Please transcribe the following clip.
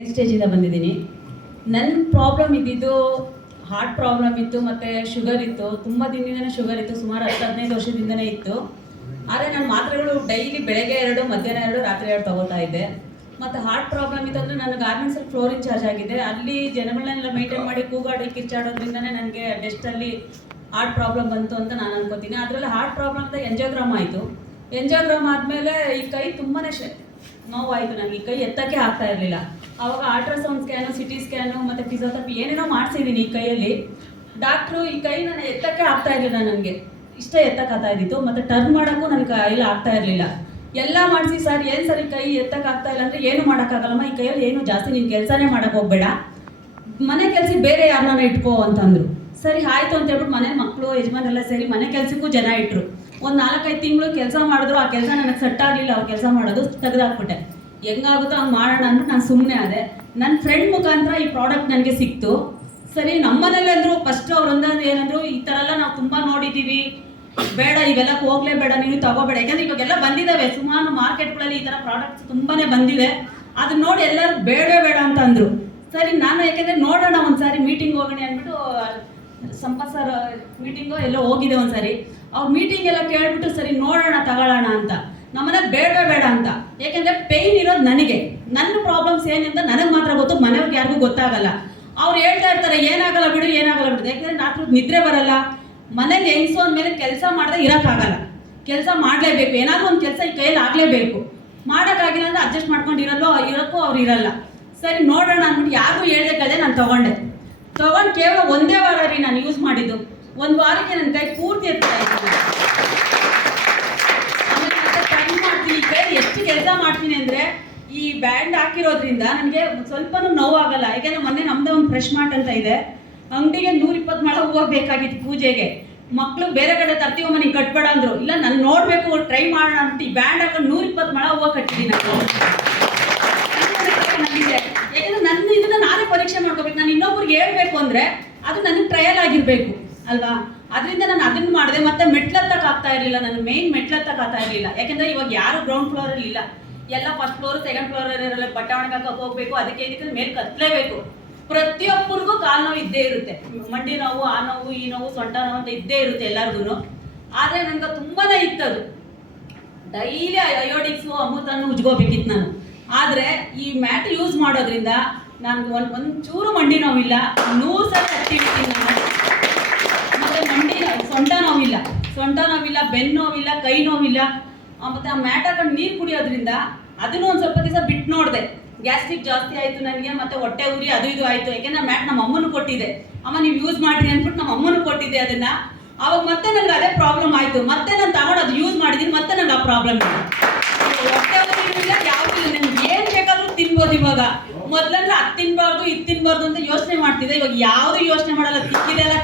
ಸ್ಟೇಜಿಂದ ಬಂದಿದ್ದೀನಿ. ನನ್ನ ಪ್ರಾಬ್ಲಮ್ ಇದ್ದಿದ್ದು ಹಾರ್ಟ್ ಪ್ರಾಬ್ಲಮ್ ಇತ್ತು ಮತ್ತು ಶುಗರ್ ಇತ್ತು. ತುಂಬ ದಿನದಿಂದನೇ ಶುಗರ್ ಇತ್ತು, ಸುಮಾರು 10-15 ವರ್ಷದಿಂದನೇ ಇತ್ತು. ಆದರೆ ನಾನು ಮಾತ್ರೆಗಳು ಡೈಲಿ ಬೆಳಗ್ಗೆ 2, ಮಧ್ಯಾಹ್ನ 2, ರಾತ್ರಿ 2 ತಗೋತಾ ಇದ್ದೆ. ಮತ್ತು ಹಾರ್ಟ್ ಪ್ರಾಬ್ಲಮ್ ಇತ್ತು ಅಂದರೆ ನನ್ನ ಗಾರ್ಮೆಂಟ್ಸಲ್ಲಿ ಫ್ಲೋರ್ ಇನ್ಚಾರ್ಜ್ ಆಗಿದೆ. ಅಲ್ಲಿ ಜನಗಳನ್ನೆಲ್ಲ ಮೇಂಟೈನ್ ಮಾಡಿ ಕೂಗಾಡಿ ಕಿರ್ಚಾಡೋದ್ರಿಂದನೇ ನನಗೆ ಡೆಸ್ಟಲ್ಲಿ ಹಾರ್ಟ್ ಪ್ರಾಬ್ಲಮ್ ಬಂತು ಅಂತ ನಾನು ಅನ್ಕೋತೀನಿ. ಅದರಲ್ಲಿ ಹಾರ್ಟ್ ಪ್ರಾಬ್ಲಮ್ ಅಂತ ಎಂಜಿಯೋಗ್ರಾಮ್ ಆಯಿತು. ಎಂಜಿಯೋಗ್ರಾಮ್ ಆದಮೇಲೆ ಈ ಕೈ ತುಂಬಾ ನೋವಾಯಿತು. ನನಗೆ ಈ ಕೈ ಎತ್ತಕ್ಕೆ ಆಗ್ತಾ ಇರಲಿಲ್ಲ. ಆವಾಗ ಅಲ್ಟ್ರಾಸೌಂಡ್ ಸ್ಕ್ಯಾನು, ಸಿಟಿ ಸ್ಕ್ಯಾನು ಮತ್ತು ಫಿಸಿಯೋಥೆರಪಿ ಏನೇನೋ ಮಾಡಿಸಿದ್ದೀನಿ ಈ ಕೈಯಲ್ಲಿ. ಡಾಕ್ಟ್ರು ಈ ಕೈ ನಾನು ಎತ್ತಕ್ಕೆ ಆಗ್ತಾ ಇರಲಿಲ್ಲ, ನನಗೆ ಇಷ್ಟ ಎತ್ತಕ್ಕಾಗ್ತಾ ಇದ್ದಿತ್ತು. ಮತ್ತು ಟರ್ನ್ ಮಾಡೋಕ್ಕೂ ನನಗೆ ಕೈಯಲ್ಲಿ ಆಗ್ತಾ ಇರಲಿಲ್ಲ. ಎಲ್ಲ ಮಾಡಿಸಿ ಸರ್ ಏನು ಸರ್ ಈ ಕೈ ಎತ್ತಕ್ಕೆ ಆಗ್ತಾ ಇಲ್ಲ ಅಂದರೆ ಏನು ಮಾಡೋಕ್ಕಾಗಲ್ಲಮ್ಮ, ಈ ಕೈಯಲ್ಲಿ ಏನು ಜಾಸ್ತಿ ನೀನು ಕೆಲಸನೇ ಮಾಡೋಕ್ಕೆ ಹೋಗಬೇಡ, ಮನೆ ಕೆಲಸ ಬೇರೆ ಯಾರನ್ನ ಇಟ್ಕೋ ಅಂತಂದರು. ಸರಿ ಆಯಿತು ಅಂತ ಹೇಳ್ಬಿಟ್ಟು ಮನೆ ಮಕ್ಕಳು ಯಜಮಾನೆಲ್ಲ ಸೇರಿ ಮನೆ ಕೆಲಸಕ್ಕೂ ಜನ ಇಟ್ಟರು. ಒಂದು 4-5 ತಿಂಗಳು ಕೆಲಸ ಮಾಡಿದ್ರು. ಆ ಕೆಲಸ ನನಗೆ ಸೆಟ್ ಆಗಲಿಲ್ಲ. ಅವ್ರು ಕೆಲಸ ಮಾಡೋದು ತೆಗೆದಾಕ್ಬಿಟ್ಟೆ. ಹೆಂಗಾಗುತ್ತೋ ಹಂಗೆ ಮಾಡೋಣ ಅಂದ್ಬಿಟ್ಟು ನಾನು ಸುಮ್ಮನೆ ಆದೆ. ನನ್ನ ಫ್ರೆಂಡ್ ಮುಖಾಂತರ ಈ ಪ್ರಾಡಕ್ಟ್ ನನಗೆ ಸಿಕ್ತು. ಸರಿ ನಮ್ಮನೇಲಿ ಅಂದರು ಫಸ್ಟ್ ಅವ್ರು ಒಂದೊಂದು ಏನಂದ್ರು, ಈ ಥರ ಎಲ್ಲ ನಾವು ತುಂಬ ನೋಡಿದ್ದೀವಿ, ಬೇಡ ಇವೆಲ್ಲ ಹೋಗಲೇಬೇಡ, ನೀನು ತಗೋಬೇಡ. ಯಾಕಂದರೆ ಇವಾಗೆಲ್ಲ ಬಂದಿದ್ದಾವೆ ಸುಮಾರು ಮಾರ್ಕೆಟ್ಗಳಲ್ಲಿ ಈ ಥರ ಪ್ರಾಡಕ್ಟ್ಸ್ ತುಂಬಾ ಬಂದಿದೆ. ಅದನ್ನ ನೋಡಿ ಎಲ್ಲರೂ ಬೇಡವೇ ಬೇಡ ಅಂತ ಅಂದರು. ಸರಿ ನಾನು ಯಾಕೆಂದರೆ ನೋಡೋಣ ಒಂದು ಸಾರಿ ಮೀಟಿಂಗ್ ಹೋಗೋಣ ಅಂದ್ಬಿಟ್ಟು ಸಂಪತ್ ಸರ್ ಮೀಟಿಂಗು ಎಲ್ಲೋ ಹೋಗಿದೆ ಒಂದು ಸಾರಿ. ಅವ್ರ ಮೀಟಿಂಗ್ ಎಲ್ಲ ಕೇಳ್ಬಿಟ್ಟು ಸರಿ ನೋಡೋಣ ತಗೊಳ್ಳೋಣ ಅಂತ. ನಮ್ಮನೇಲಿ ಬೇಡವೇ ಬೇಡ ಅಂತ. ಯಾಕೆಂದರೆ ಪೇಯ್ನ್ ಇರೋದು ನನಗೆ, ನನ್ನ ಪ್ರಾಬ್ಲಮ್ಸ್ ಏನಿಂದ ನನಗೆ ಮಾತ್ರ ಗೊತ್ತು, ಮನೆಯವ್ರಿಗೆ ಯಾರಿಗೂ ಗೊತ್ತಾಗಲ್ಲ. ಅವ್ರು ಹೇಳ್ತಾ ಇರ್ತಾರೆ ಏನಾಗಲ್ಲ ಬಿಡು ಏನಾಗಲ್ಲ ಬಿಡು. ಯಾಕೆಂದರೆ ರಾತ್ರಿ ನಿದ್ರೆ ಬರಲ್ಲ. ಮನೇಲಿ ಹೆಂಗಸು ಅಂದಮೇಲೆ ಕೆಲಸ ಮಾಡದೆ ಇರೋಕ್ಕಾಗಲ್ಲ, ಕೆಲಸ ಮಾಡಲೇಬೇಕು. ಏನಾದರೂ ಒಂದು ಕೆಲಸ ಈ ಕೈಯಲ್ಲಿ ಆಗಲೇಬೇಕು. ಮಾಡೋಕ್ಕಾಗಿಲ್ಲ ಅಂದರೆ ಅಡ್ಜಸ್ಟ್ ಮಾಡ್ಕೊಂಡು ಇರೋಕ್ಕೂ ಅವ್ರು ಇರಲ್ಲ. ಸರಿ ನೋಡೋಣ ಅಂದ್ಬಿಟ್ಟು ಯಾರಿಗೂ ಹೇಳ್ಬೇಕಾದ್ರೆ ನಾನು ತೊಗೊಂಡು ಕೇವಲ 1 ವಾರ ರೀ ನಾನು ಯೂಸ್ ಮಾಡಿದ್ದು. 1 ವಾರಕ್ಕೆ ನನ್ನ ಕೈ ಪೂರ್ತಿ ಎತ್ತಾ ಇತ್ತು. ಆಮೇಲೆ ಮತ್ತೆ ಟರ್ನ್ ಮಾಡ್ತೀನಿ, ಈ ಕೈ ಎಷ್ಟು ಕೆಲಸ ಮಾಡ್ತೀನಿ ಅಂದರೆ ಈ ಬ್ಯಾಂಡ್ ಹಾಕಿರೋದ್ರಿಂದ ನನಗೆ ಸ್ವಲ್ಪನೂ ನೋವಾಗಲ್ಲ. ಯಾಕೆಂದರೆ ಮೊನ್ನೆ ನಮ್ಮದೇ ಒಂದು ಫ್ರೆಶ್ ಮಾರ್ಟ್ ಅಂತ ಇದೆ, ಅಂಗಡಿಗೆ 120 ಮೊಳ ಹೂವು ಬೇಕಾಗಿತ್ತು ಪೂಜೆಗೆ. ಮಕ್ಕಳು ಬೇರೆ ಕಡೆ ತರ್ತೀವಮ್ಮ ನೀನು ಕಟ್ಬೇಡ ಅಂದರು. ಇಲ್ಲ ನಾನು ನೋಡಬೇಕು, ಟ್ರೈ ಮಾಡೋಣ ಅಂತ ಈ ಬ್ಯಾಂಡ್ ಹಾಕೊಂಡು 120 ಮೊಳ ಹೂವು ಕಟ್ಟಿದ್ದೀನಿ ನಾನು. ಯಾಕಂದರೆ ನನ್ನ ಇದನ್ನು ನಾನೇ ಪರೀಕ್ಷೆ ಮಾಡ್ಕೋಬೇಕು. ನಾನು ಇನ್ನೊಬ್ರಿಗೆ ಹೇಳ್ಬೇಕು ಅಂದರೆ ಅದು ನನಗೆ ಟ್ರಯಲ್ ಆಗಿರಬೇಕು ಅಲ್ವಾ. ಅದರಿಂದ ನಾನು ಅದನ್ನು ಮಾಡಿದೆ. ಮತ್ತು ಮೆಟ್ಲತ್ತಕ್ಕೆ ಆಗ್ತಾ ಇರಲಿಲ್ಲ, ನಾನು ಮೇನ್ ಮೆಟ್ಲತ್ತಕ್ಕೆ ಆಗ್ತಾ ಇರಲಿಲ್ಲ. ಯಾಕೆಂದರೆ ಇವಾಗ ಯಾರು ಗ್ರೌಂಡ್ ಫ್ಲೋರಲ್ಲಿ ಇಲ್ಲ, ಎಲ್ಲ ಫಸ್ಟ್ ಫ್ಲೋರು ಸೆಕೆಂಡ್ ಫ್ಲೋರಲ್ಲಿ ಬಟ್ಟೆ ಒಣಗಕ್ಕೆ ಹೋಗಬೇಕು. ಅದಕ್ಕೆ ಇದಕ್ಕೆ ಮೇಲೆ ಕತ್ತಲೇಬೇಕು. ಪ್ರತಿಯೊಬ್ಬರಿಗೂ ಕಾಲು ನೋವು ಇದ್ದೇ ಇರುತ್ತೆ, ಮಂಡಿ ನೋವು, ಆ ನೋವು, ಈ ನೋವು, ಸೊಂಟ ನೋವು ಅಂತ ಇದ್ದೇ ಇರುತ್ತೆ ಎಲ್ಲರಿಗೂ. ಆದರೆ ನನಗೆ ತುಂಬಾ ಇತ್ತದು. ಡೈಲಿ ಅಯೋಡಿಕ್ಸು ಅಮೃತನ್ನು ಉಜ್ಕೋಬೇಕಿತ್ತು ನಾನು. ಆದರೆ ಈ ಮ್ಯಾಟ್ ಯೂಸ್ ಮಾಡೋದ್ರಿಂದ ನನಗೆ ಒಂಚೂರು ಮಂಡಿ ನೋವಿಲ್ಲ. 100 ಸಲ ಹತ್ತಿರ್ತೀನಿ ನಾನು. ಮತ್ತು ಸೊಂಟ ನೋವಿಲ್ಲ, ಬೆನ್ನು ನೋವಿಲ್ಲ, ಕೈ ನೋವಿಲ್ಲ. ಮತ್ತು ಆ ಮ್ಯಾಟ್ ಹಾಕೊಂಡು ನೀರು ಕುಡಿಯೋದ್ರಿಂದ ಅದನ್ನು ಒಂದು ಸ್ವಲ್ಪ ದಿವಸ ಬಿಟ್ಟು ನೋಡಿದೆ. ಗ್ಯಾಸ್ಟ್ರಿಕ್ ಜಾಸ್ತಿ ಆಯಿತು ನನಗೆ, ಮತ್ತು ಹೊಟ್ಟೆ ಉರಿ ಅದು ಇದು ಆಯಿತು. ಯಾಕೆಂದರೆ ಮ್ಯಾಟ್ ನಮ್ಮ ಅಮ್ಮನೂ ಕೊಟ್ಟಿದೆ. ಅಮ್ಮ ನೀವು ಯೂಸ್ ಮಾಡಿರಿ ಅಂದ್ಬಿಟ್ಟು ನಮ್ಮ ಅಮ್ಮನೂ ಕೊಟ್ಟಿದ್ದೆ ಅದನ್ನು. ಆವಾಗ ಮತ್ತೆ ನನಗೆ ಅದೇ ಪ್ರಾಬ್ಲಮ್ ಆಯಿತು. ಮತ್ತೆ ನಾನು ತಗೊಂಡು ಅದು ಯೂಸ್ ಮಾಡಿದ್ದೀನಿ, ಮತ್ತೆ ನನಗೆ ಆ ಪ್ರಾಬ್ಲಮ್ ಇಲ್ಲ. ಹೊಟ್ಟೆ ಉರಿ ಇಲ್ಲ, ಯಾವುದೂ ಇಲ್ಲ. ನನಗೆ ಏನು ಬೇಕಾದರೂ ತಿನ್ಬೋದು ಇವಾಗ. ಮೊದಲಂದ್ರೆ ಅದು ತಿನ್ನಬಾರ್ದು ಇದು ತಿನ್ನಬಾರ್ದು ಅಂತ ಯೋಚನೆ ಮಾಡ್ತಿದ್ದೆ. ಇವಾಗ ಯಾವುದೂ ಯೋಚನೆ ಮಾಡಲ್ಲ, ತಿಕ್ಕಿದೆಲ್ಲ